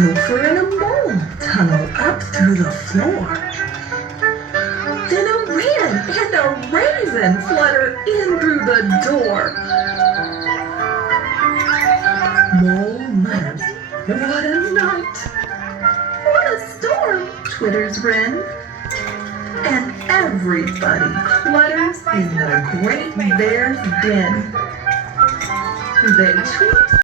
gopher and a mole tunnel up through the floor. Then a wren and a raisin flutter in through the door. Mole mutters, "What a night! What a storm!" twitters wren. And everybody clutters in the great bear's den. They tweet